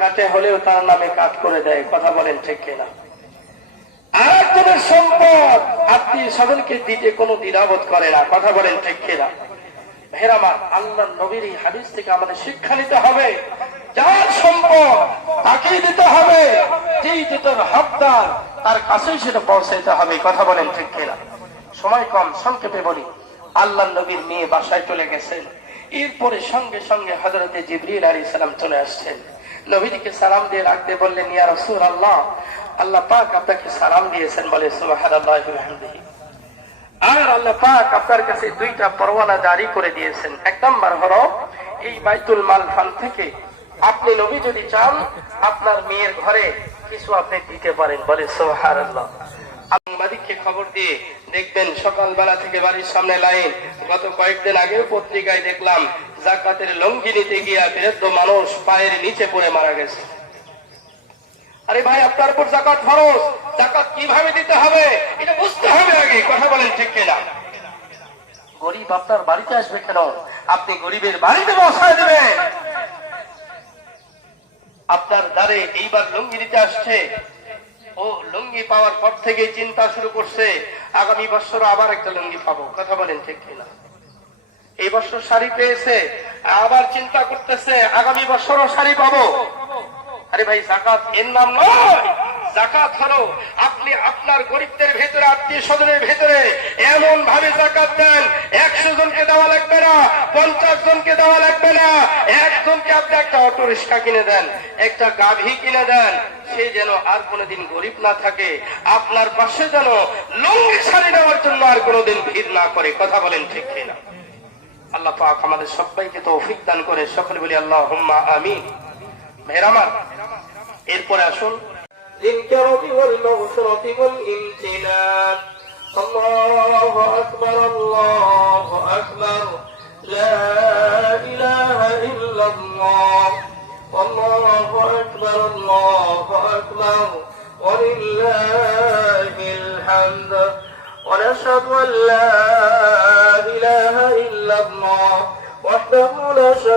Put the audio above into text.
কাটে হলেও তার নামে কাট করে দেয়, কথা বলেন ঠিক কিনা। আর একজনের সম্পদ আত্মীয় স্বজনকে দিতে কোনো দ্বিধাবোধ করে না, কথা বলেন ঠিক কিনা। হেরামা আল্লাহ নবীর হাদিস থেকে আমাদের শিক্ষা নিতে হবে, যার সম্পদ তাকেই দিতে হবে, যেই দুটোর হকদার তার কাছেই সেটা পৌঁছাইতে হবে, কথা বলেন ঠিক কিনা। সময় কম, সংক্ষেপে বলি, আল্লাহ নবীর মেয়ে বাসায় চলে গেছেন। এরপরে সঙ্গে সঙ্গে হজরতে জিবরিল আলী সালাম চলে আসছেন। নবীজিকে সালাম দিয়ে রাখতে বললেন, ইয়া রসুল আল্লাহ আল্লাহ পাক আপনাকে সালাম দিয়েছেন বলে ওয়া আর আল্লাহ পাক আপনার কাছে দুইটা পরোয়ানা জারি করে দিয়েছেন। এক নম্বর হলো, এই বাইতুল মাল ফান থেকে আপনি নবী যদি চান, আপনার মেয়ের ঘরে কিছু আপনি দিতে পারেন বলে, সুবহানাল্লাহ। সাংবাদিককে খবর দিয়ে দেখবেন সকালবেলা থেকে বাড়ির সামনে লাইন। গত কয়েকদিন আগেও পত্রিকায় দেখলাম, জাকাতের লঙ্গি নিতে গিয়া বৃদ্ধ মানুষ পায়ের নিচে পড়ে মারা গেছে। আরে ভাই, আপনার উপর জাকাত ফরজ। জাকাত কীভাবে দিতে হবে? এটা বুঝতে হবে আগে, কথা বলেন ঠিক কিনা? গরিব আপনার বাড়িতে আসবে কেন? আপনি গরিবের বাড়িতে বসায় দেবেন। আপনার দ্বারে এইবার লুঙ্গি দিতে আসছে। ও লুঙ্গি পাওয়ার পর থেকে চিন্তা শুরু করছে, আগামী বছর আবার একটা লুঙ্গি পাবো। কথা বলেন ঠিক কিনা? এই বছর শাড়ি পেয়েছে, আবার চিন্তা করতেছে, আগামী বছরও শাড়ি পাবো। আরে ভাই, জাকাত এর নাম নয়। জাকাত হলো আপনি আপনার গরিবদের ভেতরে, আত্মীয় স্বজনের ভেতরে এমন ভাবে জাকাত দেন, একশো জনকে দেওয়া লাগবে না, পঞ্চাশ জনকে দেওয়া লাগবে না একজনকে আপনি একটা অটো রিক্সা কিনে দেন একটা গাভী কিনে দেন সে যেন আর কোনোদিন গরিব না থাকে আপনার পাশে যেন লঙ্গি শাড়ি নেওয়ার জন্য আর কোনোদিন ভিড় না করে কথা বলেন ঠিক কিনা আল্লাহ পাক আমাদের সবাইকে তো দান করে সকলে বলি আল্লাহ আমি মেহরামান এরপরে আসুন للكرم والمغفرة والامتنان الله أكبر الله أكبر أكبر الله أكبر ولله الحمد ونشهد أن لا إله إلا الله وحده لا شريك